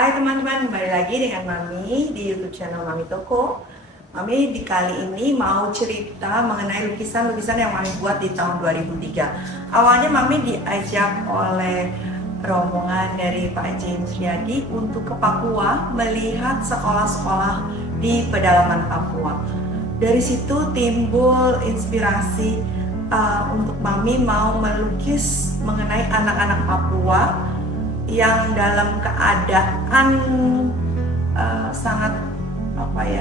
Hai teman-teman, kembali lagi dengan Mami di YouTube channel Mami Toko. Mami di kali ini mau cerita mengenai lukisan-lukisan yang Mami buat di tahun 2003. Awalnya Mami diajak oleh rombongan dari Pak James Riyadi untuk ke Papua melihat sekolah-sekolah di pedalaman Papua. Dari situ timbul inspirasi untuk Mami mau melukis mengenai anak-anak Papua yang dalam keadaan sangat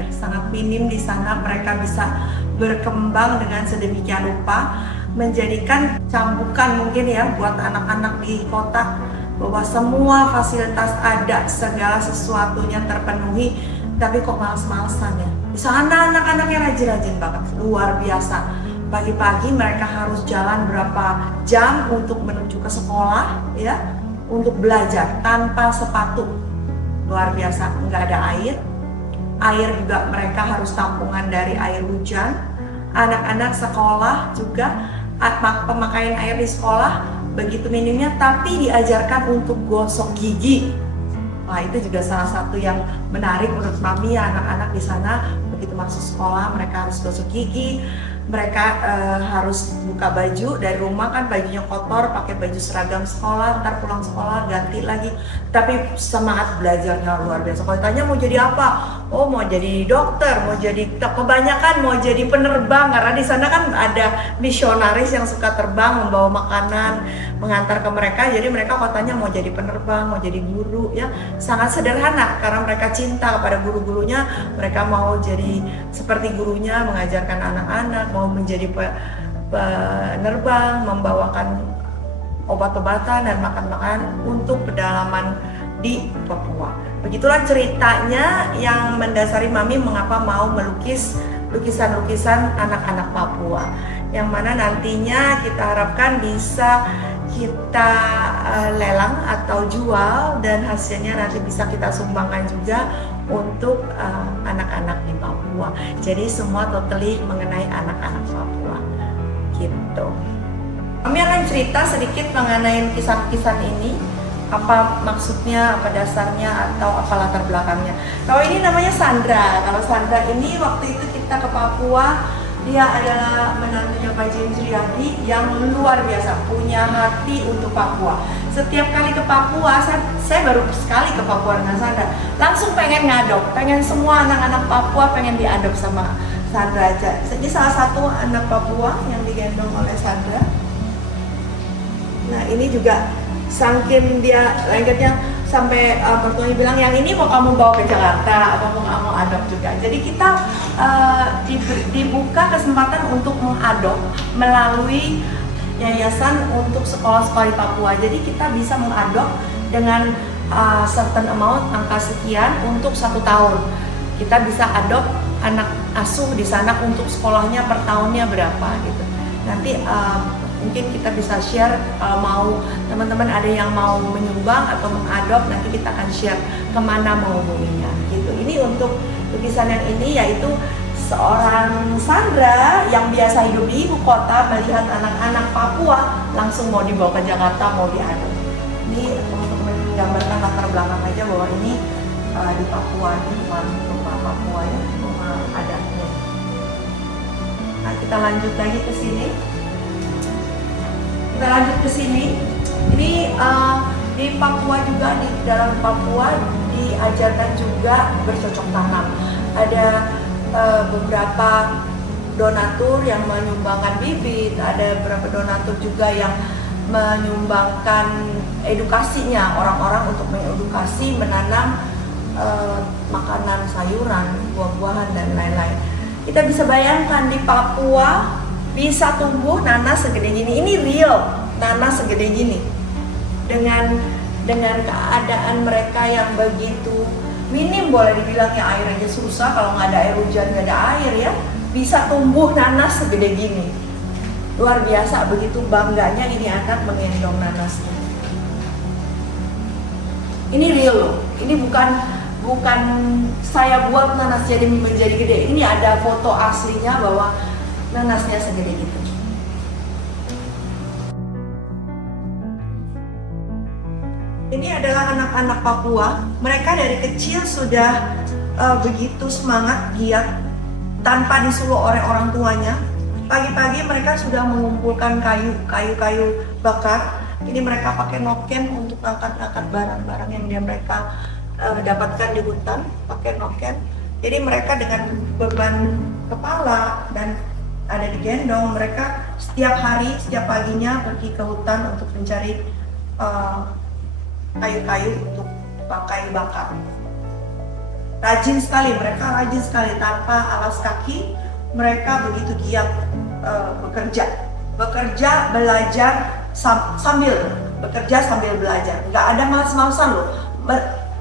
sangat minim di sana. Mereka bisa berkembang dengan sedemikian rupa, menjadikan cambukan mungkin ya buat anak-anak di kota, bahwa semua fasilitas ada, segala sesuatunya terpenuhi, tapi kok males-malesan ya. Di sana anak-anaknya rajin-rajin banget, luar biasa. Pagi-pagi mereka harus jalan berapa jam untuk menuju ke sekolah ya, untuk belajar tanpa sepatu. Luar biasa, nggak ada air juga mereka harus tampungan dari air hujan. Anak-anak sekolah juga pemakaian air di sekolah begitu minimnya, tapi diajarkan untuk gosok gigi. Wah, itu juga salah satu yang menarik menurut Mami ya. Anak-anak di sana begitu masuk sekolah mereka harus gosok gigi. Mereka harus buka baju dari rumah, kan bajunya kotor, pakai baju seragam sekolah, ntar pulang sekolah ganti lagi. Tapi semangat belajarnya luar biasa. Kalau ditanya mau jadi apa? Oh, mau jadi dokter, mau jadi, kebanyakan mau jadi penerbang, karena di sana kan ada misionaris yang suka terbang membawa makanan mengantar ke mereka. Jadi mereka katanya mau jadi penerbang, mau jadi guru ya. Sangat sederhana karena mereka cinta kepada guru-gurunya. Mereka mau jadi seperti gurunya, mengajarkan anak-anak, mau menjadi penerbang, membawakan obat-obatan dan makan-makan untuk pedalaman di Papua. Begitulah ceritanya yang mendasari Mami mengapa mau melukis lukisan-lukisan anak-anak Papua, yang mana nantinya kita harapkan bisa kita lelang atau jual, dan hasilnya nanti bisa kita sumbangkan juga untuk anak-anak di Papua. Jadi semua totally mengenai anak-anak Papua gitu. Kami akan cerita sedikit mengenai kisah-kisah ini, apa maksudnya, apa dasarnya, atau apa latar belakangnya. Kalau ini namanya Sandra. Kalau Sandra ini waktu itu kita ke Papua, dia adalah menantunya Pak James Riyadi yang luar biasa, punya hati untuk Papua. Setiap kali ke Papua, saya baru sekali ke Papua dengan Sandra, langsung pengen ngadop, pengen semua anak-anak Papua pengen diadop sama Sandra aja. Jadi salah satu anak Papua yang digendong oleh Sandra. Nah ini juga saking dia lengketnya sampai mertuanya bilang yang ini mau kamu bawa ke Jakarta atau mau kamu adop juga. Jadi kita dibuka kesempatan untuk mengadop melalui yayasan untuk sekolah-sekolah di Papua. Jadi kita bisa mengadop dengan certain amount, angka sekian untuk 1 tahun. Kita bisa adop anak asuh di sana untuk sekolahnya per tahunnya berapa gitu. Nanti mungkin kita bisa share kalau mau teman-teman ada yang mau menyumbang atau mengadop, nanti kita akan share kemana menghubunginya gitu. Ini untuk lukisan yang ini, yaitu seorang Sandra yang biasa hidup di ibu kota melihat anak-anak Papua langsung mau dibawa ke Jakarta, mau diadop. Ini untuk menggambarkan latar belakang aja bahwa ini di Papua, ini rumah Papua ya, rumah adatnya. Nah kita lanjut lagi ke sini. Kita lanjut ke sini. Ini di Papua juga, di dalam Papua diajarkan juga bercocok tanam. Ada beberapa donatur yang menyumbangkan bibit, ada beberapa donatur juga yang menyumbangkan edukasinya, orang-orang untuk mengedukasi menanam makanan, sayuran, buah-buahan dan lain-lain. Kita bisa bayangkan di Papua bisa tumbuh nanas segede gini. Ini real nanas segede gini. Dengan keadaan mereka yang begitu minim, boleh dibilang ya, air aja susah, kalau nggak ada air hujan, nggak ada air ya, bisa tumbuh nanas segede gini. Luar biasa, begitu bangganya ini anak menggendong nanasnya. Ini real loh. Ini bukan saya buat nanas jadi menjadi gede. Ini ada foto aslinya bahwa nanasnya segede gitu. Ini adalah anak anak-anak Papua, mereka dari kecil sudah begitu semangat, giat, tanpa disuruh oleh orang tuanya. Pagi-pagi mereka sudah mengumpulkan kayu-kayu bakar. Ini mereka pakai noken untuk angkat-angkat barang-barang yang mereka dapatkan di hutan, pakai noken. Jadi mereka dengan beban kepala dan ada digendong, mereka setiap hari, setiap paginya pergi ke hutan untuk mencari kayu-kayu untuk pakai bakar. Rajin sekali, mereka rajin sekali, tanpa alas kaki. Mereka begitu giat bekerja, belajar sambil bekerja sambil belajar. Nggak ada malas-malasan loh.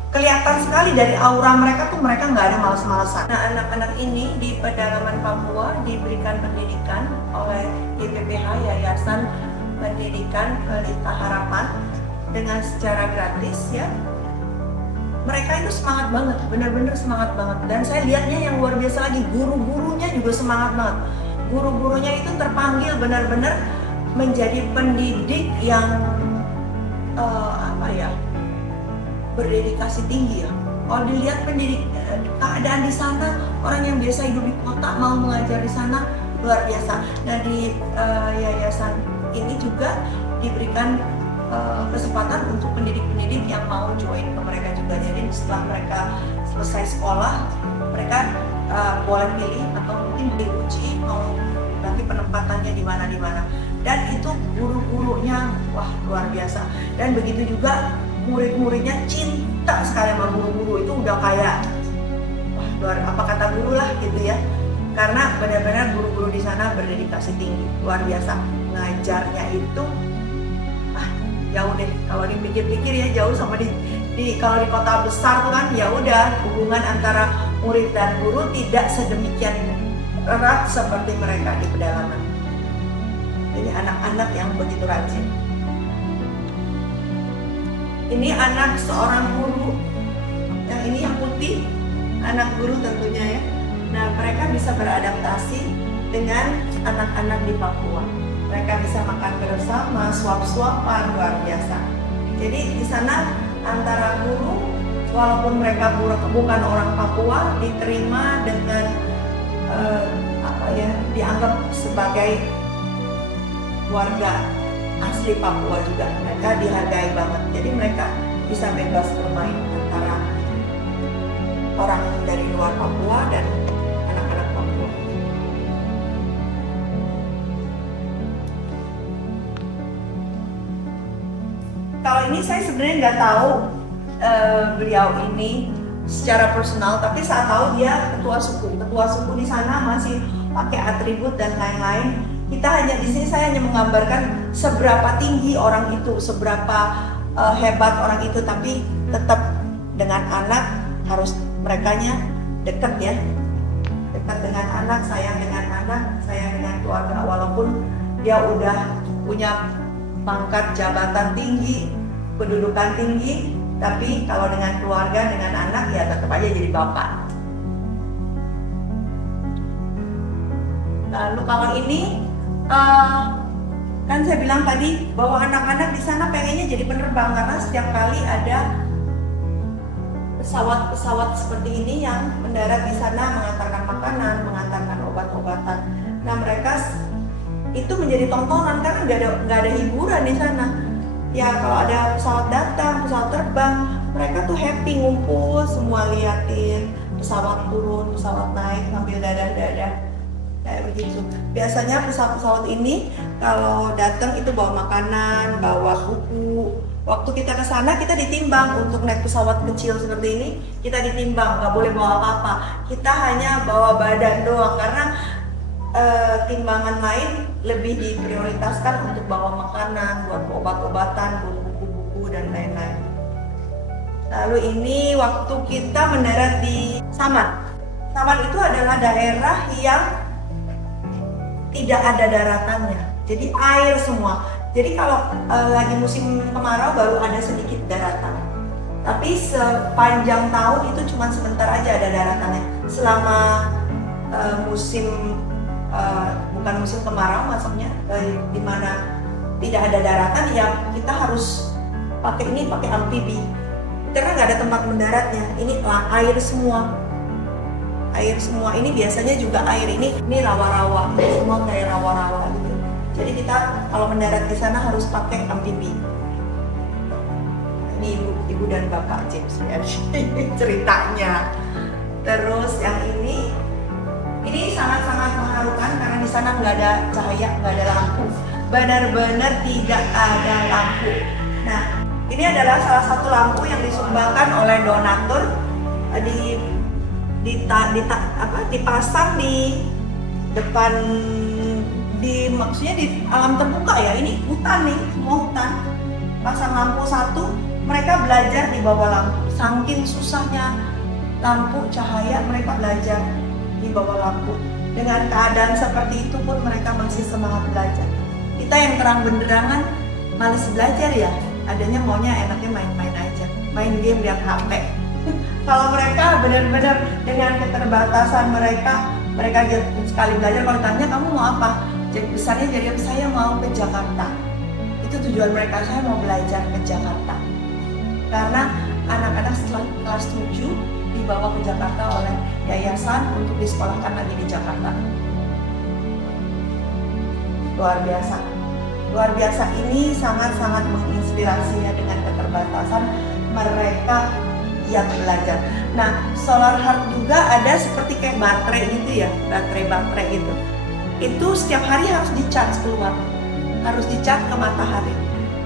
Kelihatan sekali dari aura mereka tuh, mereka nggak ada malas-malasan. Nah, anak-anak ini di pedalaman Papua diberikan pendidikan oleh YPPH, Yayasan Pendidikan Pelita Harapan, dengan secara gratis ya. Mereka itu semangat banget, benar-benar semangat banget. Dan saya lihatnya yang luar biasa lagi, guru-gurunya juga semangat banget. Guru-gurunya itu terpanggil benar-benar menjadi pendidik yang berdedikasi tinggi ya. Kalau dilihat keadaan di sana, orang yang biasa hidup di kota mau mengajar di sana, luar biasa. Nah, di yayasan ini juga diberikan kesempatan untuk pendidik-pendidik yang mau join ke mereka juga. Jadi setelah mereka selesai sekolah, mereka boleh pilih atau mungkin diuji mau nanti penempatannya di mana. Dan itu guru-gurunya wah luar biasa. Dan begitu juga murid-muridnya cinta sekali sama guru-guru. Itu udah kayak wah luar, apa kata guru lah gitu ya. Karena benar-benar guru-guru di sana berdedikasi tinggi, luar biasa. Ngajarnya itu jauh deh, kalau dipikir-pikir ya jauh sama kalau di kota besar tuh kan ya udah, hubungan antara murid dan guru tidak sedemikian erat seperti mereka di pedalaman. Jadi anak-anak yang begitu rajin. Ini anak seorang guru, yang ini yang putih, anak guru tentunya ya. Nah, mereka bisa beradaptasi dengan anak-anak di Papua. Mereka bisa makan bersama, suap-suapan, luar biasa. Jadi di sana antara guru, walaupun mereka bukan orang Papua, diterima dengan dianggap sebagai warga asli Papua juga. Mereka dihargai banget. Jadi mereka bisa bebas bermain antara orang dari luar Papua dan anak-anak Papua. Kalau ini saya sebenarnya nggak tahu beliau ini secara personal, tapi saya tahu dia ketua suku. Ketua suku di sana masih pakai atribut dan lain-lain. Di sini saya hanya menggambarkan seberapa tinggi orang itu, seberapa hebat orang itu, tapi tetap dengan anak harus merekanya dekat ya. Dekat dengan anak, sayang dengan keluarga, walaupun dia udah punya pangkat jabatan tinggi, kedudukan tinggi, tapi kalau dengan keluarga, dengan anak ya tetap aja jadi bapak. Lalu kalau ini kan saya bilang tadi bahwa anak-anak di sana pengennya jadi penerbang, karena setiap kali ada pesawat-pesawat seperti ini yang mendarat di sana mengantarkan makanan, mengantarkan obat-obatan. Nah, mereka itu menjadi tontonan karena nggak ada hiburan di sana. Ya kalau ada pesawat datang, pesawat terbang, mereka tuh happy, ngumpul semua, liatin pesawat turun, pesawat naik sambil dadah-dadah kayak begitu. Biasanya pesawat-pesawat ini kalau datang itu bawa makanan, bawa buku. Waktu kita ke sana kita ditimbang untuk naik pesawat kecil seperti ini, kita ditimbang, nggak boleh bawa apa-apa. Kita hanya bawa badan doang karena timbangan lain lebih diprioritaskan untuk bawa makanan, buat obat-obatan, buku-buku dan lain-lain. Lalu ini waktu kita mendarat di Saman. Saman itu adalah daerah yang tidak ada daratannya, jadi air semua. Jadi kalau lagi musim kemarau baru ada sedikit daratan. Tapi sepanjang tahun itu cuma sebentar aja ada daratannya. Selama bukan musim kemarau maksudnya, di mana tidak ada daratan, ya kita harus pakai amfibi. Kita karena nggak ada tempat mendaratnya. Ini air semua, air semua. Ini biasanya juga air ini rawa-rawa, semua kayak rawa-rawa gitu. Jadi kita kalau mendarat di sana harus pakai amfibi. Ini ibu dan bapak James ceritanya. Terus yang ini sangat-sangat mengharukan karena di sana nggak ada cahaya, nggak ada lampu, benar-benar tidak ada lampu. Nah, ini adalah salah satu lampu yang disumbangkan oleh donatur, dipasang di depan, maksudnya di alam terbuka ya. Ini hutan nih, semua hutan. Pasang lampu satu, mereka belajar di bawah lampu. Saking susahnya lampu cahaya, mereka belajar di bawah lampu. Dengan keadaan seperti itu pun mereka masih semangat belajar. Kita yang terang benderangan males belajar ya, adanya maunya enaknya main-main aja, main game, lihat HP. Kalau mereka benar-benar dengan keterbatasan mereka sekali belajar. Kalau ditanya kamu mau apa, jadi besarnya jadi saya mau ke Jakarta. Itu tujuan mereka, saya mau belajar ke Jakarta. Karena anak-anak setelah kelas 7 dibawa ke Jakarta oleh yayasan untuk disekolahkan lagi di Jakarta. Luar biasa. Luar biasa, ini sangat-sangat menginspirasi ya, dengan keterbatasan mereka yang belajar. Nah, Solar Heart juga ada seperti kayak baterai gitu ya, baterai gitu. Itu setiap hari harus di-charge keluar, harus di-charge ke matahari.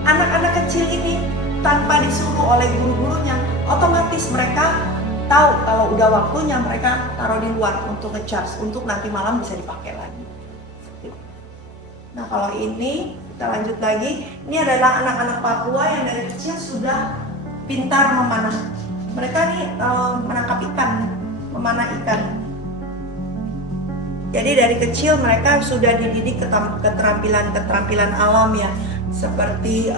Anak-anak kecil ini tanpa disuruh oleh guru-gurunya, otomatis mereka tahu kalau udah waktunya mereka taruh di luar untuk nge-charge, untuk nanti malam bisa dipakai lagi. Nah, kalau ini kita lanjut lagi. Ini adalah anak-anak Papua yang dari kecil sudah pintar memanah. Mereka nih menangkap ikan, memanah ikan. Jadi dari kecil mereka sudah dididik keterampilan alam ya, seperti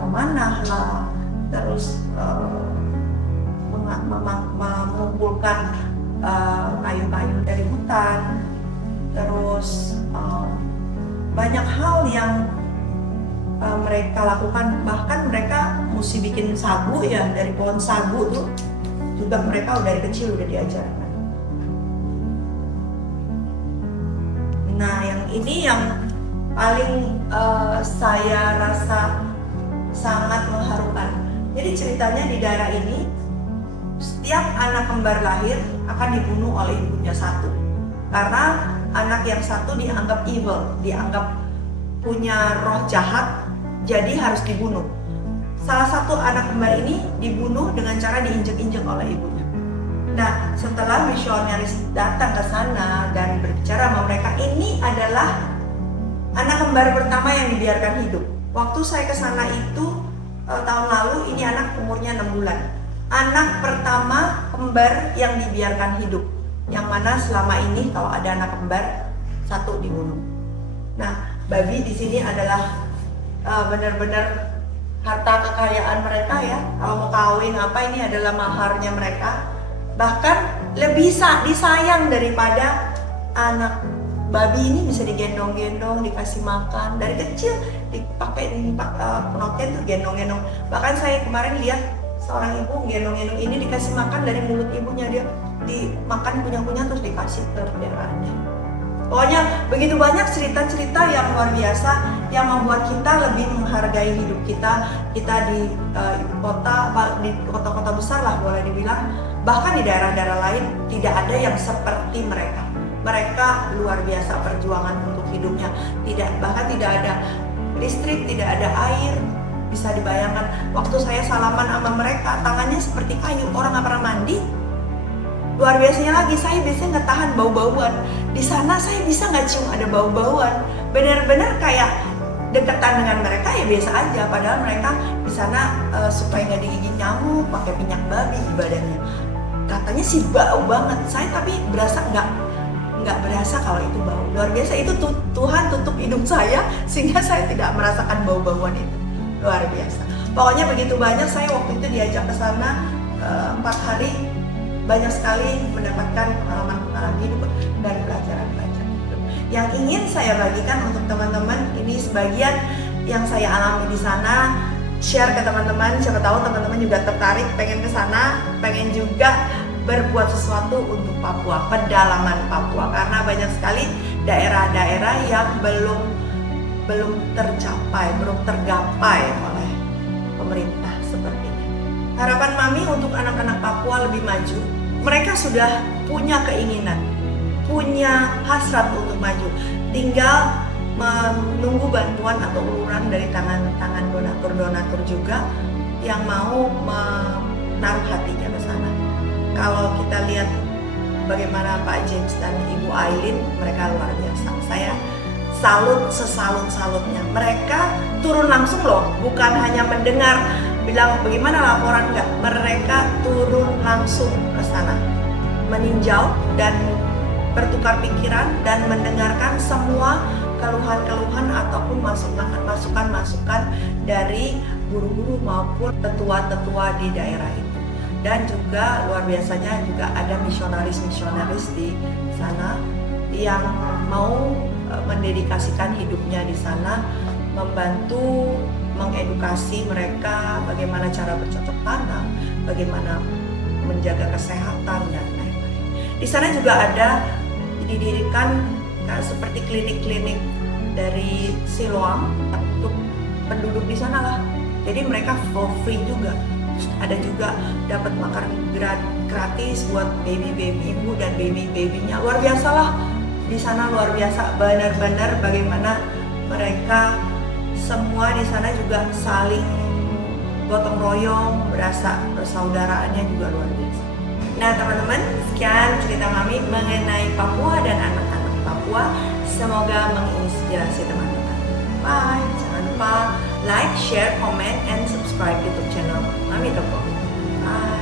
memanah lah, terus mengumpulkan kayu-kayu dari hutan, terus banyak hal yang mereka lakukan. Bahkan mereka mesti bikin sagu ya, dari pohon sagu tuh juga mereka dari kecil udah diajarkan. Nah, yang ini yang paling saya rasa sangat mengharukan. Jadi ceritanya di daerah ini setiap anak kembar lahir akan dibunuh oleh ibunya satu, karena anak yang satu dianggap evil, dianggap punya roh jahat, jadi harus dibunuh. Salah satu anak kembar ini dibunuh dengan cara diinjek-injek oleh ibunya. Nah, setelah misionaris datang ke sana dan berbicara sama mereka, ini adalah anak kembar pertama yang dibiarkan hidup. Waktu saya ke sana itu tahun lalu, ini anak umurnya 6 bulan. Anak pertama kembar yang dibiarkan hidup. Yang mana selama ini kalau ada anak kembar satu dibunuh. Nah, babi di sini adalah benar-benar harta kekayaan mereka ya. Kalau mau kawin apa, ini adalah maharnya mereka. Bahkan lebih disayang daripada anak babi ini. Bisa digendong-gendong, dikasih makan dari kecil, dipakai penoknya tuh gendong-gendong. Bahkan saya kemarin lihat seorang ibu gendong-gendong ini dikasih makan dari mulut ibunya, dia dimakan kunyah-kunyah terus dikasih ke peliharaannya. Pokoknya begitu banyak cerita-cerita yang luar biasa yang membuat kita lebih menghargai hidup kita. Kita di ibu kota, di kota-kota besar lah boleh dibilang, bahkan di daerah-daerah lain tidak ada yang seperti mereka. Mereka luar biasa perjuangan untuk hidupnya. Bahkan tidak ada listrik, tidak ada air. Bisa dibayangkan waktu saya salaman sama mereka, tangannya seperti kayu, orang nggak pernah mandi. Luar biasanya lagi, saya biasanya nggak tahan bau-bauan. Di sana saya bisa nggak cium ada bau-bauan. Benar-benar kayak dekatan dengan mereka ya biasa aja. Padahal mereka di sana supaya nggak digigit nyamuk pakai minyak babi ibadahnya. Katanya sih bau banget. Saya tapi berasa nggak berasa kalau itu bau. Luar biasa, itu Tuhan tutup hidung saya sehingga saya tidak merasakan bau-bauan itu. Luar biasa. Pokoknya begitu banyak, saya waktu itu diajak ke sana 4 hari. Banyak sekali mendapatkan pengalaman hidup dan pelajaran-pelajaran hidup. Yang ingin saya bagikan untuk teman-teman, ini sebagian yang saya alami di sana. share ke teman-teman, siapa tahu teman-teman juga tertarik, pengen ke sana, pengen juga berbuat sesuatu untuk Papua, pedalaman Papua, karena banyak sekali daerah-daerah yang belum tercapai, belum tergapai oleh pemerintah seperti ini. Harapan Mami untuk anak-anak Papua lebih maju, mereka sudah punya keinginan, punya hasrat untuk maju, tinggal menunggu bantuan atau uluran dari tangan-tangan donatur-donatur juga yang mau menaruh hatinya ke sana. Kalau kita lihat bagaimana Pak James dan Ibu Aileen, mereka luar biasa. Saya salut sesalut-salutnya. Mereka turun langsung loh, bukan hanya mendengar bilang bagaimana laporan, enggak. Mereka turun langsung ke sana, meninjau dan bertukar pikiran dan mendengarkan semua keluhan-keluhan ataupun masukan-masukan dari guru-guru maupun tetua-tetua di daerah itu. Dan juga luar biasanya juga ada misionaris-misionaris di sana yang mau mendedikasikan hidupnya di sana, membantu mengedukasi mereka bagaimana cara bercocok tanam, bagaimana menjaga kesehatan dan lain-lain. Di sana juga ada didirikan seperti klinik-klinik dari Siloam untuk penduduk di sana lah. Jadi mereka for free juga. Ada juga dapat makan gratis buat baby-baby ibu dan baby-babynya. Luar biasa lah di sana, luar biasa. Benar-benar bagaimana mereka semua di sana juga saling gotong royong, berasa persaudaraannya juga luar biasa. Nah teman-teman, sekian cerita Mami mengenai Papua dan anak-anak Papua. Semoga menginspirasi teman-teman. Bye. Jangan lupa like, share, comment, and subscribe YouTube channel Mami Toko. Bye.